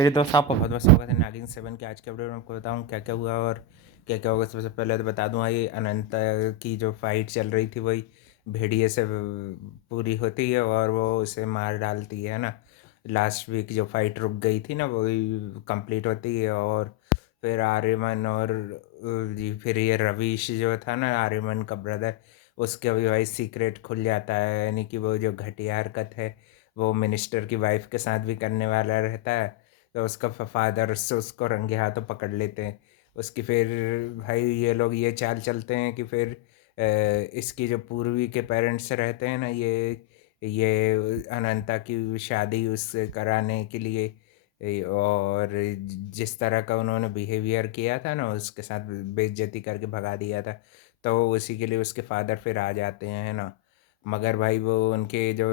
चलिए दोस्तों, आपका बहुत बहुत स्वागत है नागिन 7 के आज के वीडियो में। आपको बताऊँ क्या क्या हुआ और क्या क्या होगा। सबसे पहले तो बता दूँ, ये अनंत की जो फाइट चल रही थी वही भेड़िए से पूरी होती है और वो उसे मार डालती है ना। लास्ट वीक जो फाइट रुक गई थी ना वही कंप्लीट होती है। और फिर आर्यमन और जी फिर ये रवीश जो था ना, आर्यमन का ब्रदर, उसके भी भाई सीक्रेट खुल जाता है। यानी कि वो जो घटिया हरकत है वो मिनिस्टर की वाइफ के साथ भी करने वाला रहता है। तो उसका फादर उससे उसको रंगे हाथों पकड़ लेते हैं। उसकी फिर भाई ये लोग ये चाल चलते हैं कि फिर इसकी जो पूर्वी के पेरेंट्स रहते हैं ना, ये अनंता की शादी उससे कराने के लिए और जिस तरह का उन्होंने बिहेवियर किया था ना, उसके साथ बेइज्जती करके भगा दिया था, तो उसी के लिए उसके फादर फिर आ जाते हैं, है ना। मगर भाई वो उनके जो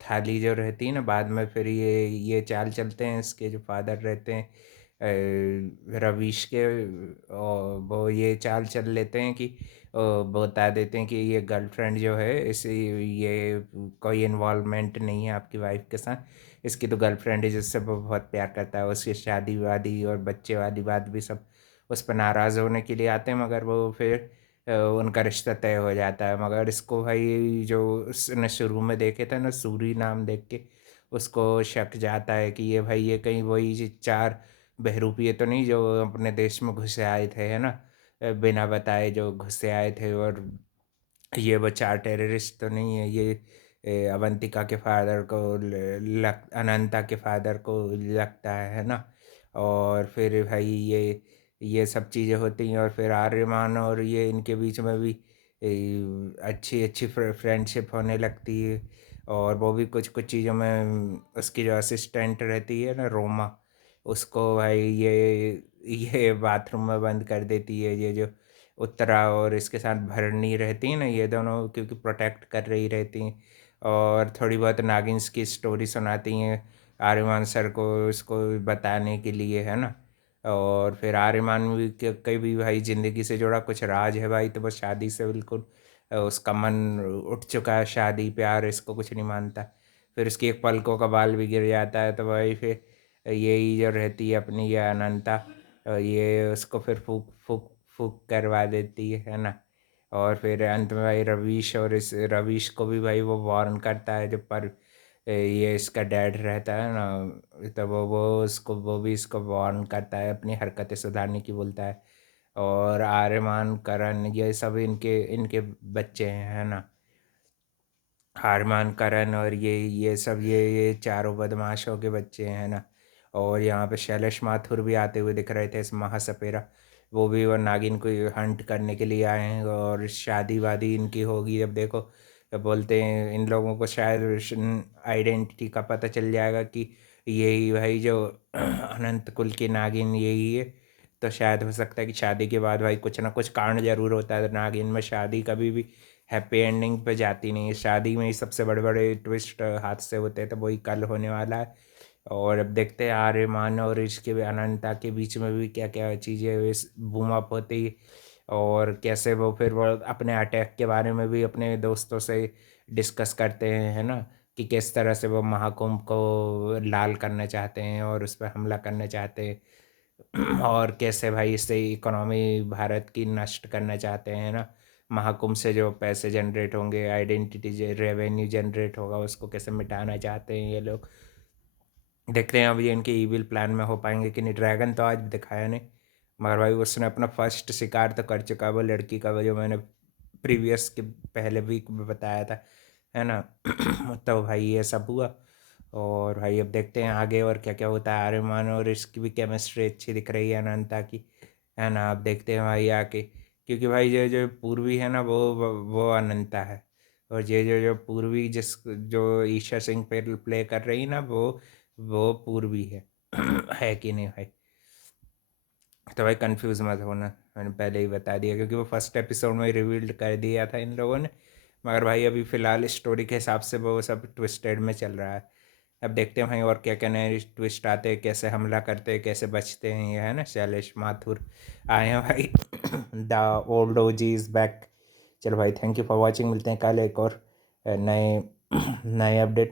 थाली जो रहती है ना, बाद में फिर ये चाल चलते हैं इसके जो फादर रहते हैं रवीश के, और वो ये चाल चल लेते हैं कि बता देते हैं कि ये गर्लफ्रेंड जो है इसे ये कोई इन्वॉल्वमेंट नहीं है आपकी वाइफ के साथ। इसकी तो गर्लफ्रेंड है जिससे वो बहुत प्यार करता है। उसकी शादी वादी और बच्चे वाली बात भी सब उस पर नाराज़ होने के लिए आते हैं, मगर वो फिर उनका रिश्ता तय हो जाता है। मगर इसको भाई जो उसने शुरू में देखे थे ना, सूरी नाम देख के उसको शक जाता है कि ये भाई ये कहीं वही चार बहरूपिये तो नहीं जो अपने देश में घुसे आए थे, है ना। बिना बताए जो घुसे आए थे, और ये वो चार टेररिस्ट तो नहीं है। ये अवंतिका के फादर को अनंता के फादर को लगता है ना। और फिर भाई ये सब चीज़ें होती हैं और फिर आर्यमान और ये इनके बीच में भी अच्छी अच्छी फ्रेंडशिप होने लगती है। और वो भी कुछ कुछ चीज़ों में उसकी जो असिस्टेंट रहती है ना, रोमा, उसको भाई ये बाथरूम में बंद कर देती है। ये जो उत्तरा और इसके साथ भरनी रहती हैं ना, ये दोनों क्योंकि प्रोटेक्ट कर रही रहती हैं और थोड़ी बहुत नागिन्स की स्टोरी सुनाती हैं आर्यमान सर को इसको बताने के लिए, है ना। और फिर आर्यमान भी कई भी भाई ज़िंदगी से जुड़ा कुछ राज है भाई, तो बस शादी से बिल्कुल उसका मन उठ चुका है। शादी प्यार इसको कुछ नहीं मानता। फिर उसकी एक पलकों का बाल भी गिर जाता है, तो भाई फिर यही जो रहती है अपनी ये अनंता, ये उसको फिर फूक फूक फूक करवा देती है ना। और फिर अंत में भाई रवीश, और इस रवीश को भी भाई वो वार्न करता है जो पर ये इसका डैड रहता है ना, तो वो उसको वो भी इसको वार्न करता है अपनी हरकतें सुधारने की बोलता है। और आर्यमान करण ये सब इनके इनके बच्चे हैं, है ना। अरमान करण और ये सब ये चारों बदमाशों के बच्चे हैं ना। और यहाँ पे शैलेश माथुर भी आते हुए दिख रहे थे इस महासपेरा। वो भी वो नागिन को हंट करने के लिए आए हैं और शादी वादी इनकी होगी। अब देखो, तो बोलते हैं इन लोगों को शायद आइडेंटिटी का पता चल जाएगा कि यही भाई जो अनंत कुल की नागिन यही है। तो शायद हो सकता है कि शादी के बाद भाई कुछ ना कुछ कांड जरूर होता है नागिन में। शादी कभी भी हैप्पी एंडिंग पे जाती नहीं है। शादी में ही सबसे बड़े बड़े ट्विस्ट हाथ से होते हैं, तो वही कल होने वाला है। और अब देखते हैं आर्यमान और इसके अनंता के बीच में भी क्या क्या चीज़ें इस बूम अप होती है, और कैसे वो फिर वो अपने अटैक के बारे में भी अपने दोस्तों से डिस्कस करते हैं, है ना। कि किस तरह से वो महाकुंभ को लाल करना चाहते हैं और उस पर हमला करना चाहते हैं और कैसे भाई इससे इकोनॉमी भारत की नष्ट करना चाहते हैं ना। महाकुंभ से जो पैसे जनरेट होंगे, आइडेंटिटी रेवेन्यू जनरेट होगा, उसको कैसे मिटाना चाहते हैं ये लोग। देखते हैं अब ये इनके ईविल प्लान में हो पाएंगे कि नहीं। ड्रैगन तो आज दिखाया नहीं, मगर भाई उसने अपना फर्स्ट शिकार तो कर चुका है, वो लड़की का, वो जो मैंने प्रीवियस के पहले वीक में बताया था, है ना। तो भाई ये सब हुआ। और भाई अब देखते हैं आगे और क्या क्या होता है। आर्यमान और इसकी भी केमिस्ट्री अच्छी दिख रही है अनंता की, है ना। अब देखते हैं भाई आके, क्योंकि भाई जो जो पूर्वी है ना वो अनंता है। और ये जो जो पूर्वी जिस जो ईशा सिंह पे प्ले कर रही है ना, वो पूर्वी है। है कि नहीं भाई। तो भाई कंफ्यूज मत होना, मैंने पहले ही बता दिया क्योंकि वो फर्स्ट एपिसोड में रिवील्ड कर दिया था इन लोगों ने। मगर भाई अभी फ़िलहाल स्टोरी के हिसाब से वो सब ट्विस्टेड में चल रहा है। अब देखते हैं भाई और क्या क्या नए ट्विस्ट आते हैं, कैसे हमला करते हैं, कैसे बचते हैं, ये है ना। शैलेश माथुर आए हैं भाई। The old OG is back. चलो भाई, थैंक यू फॉर वॉचिंग। मिलते हैं कल एक और नए नए अपडेट।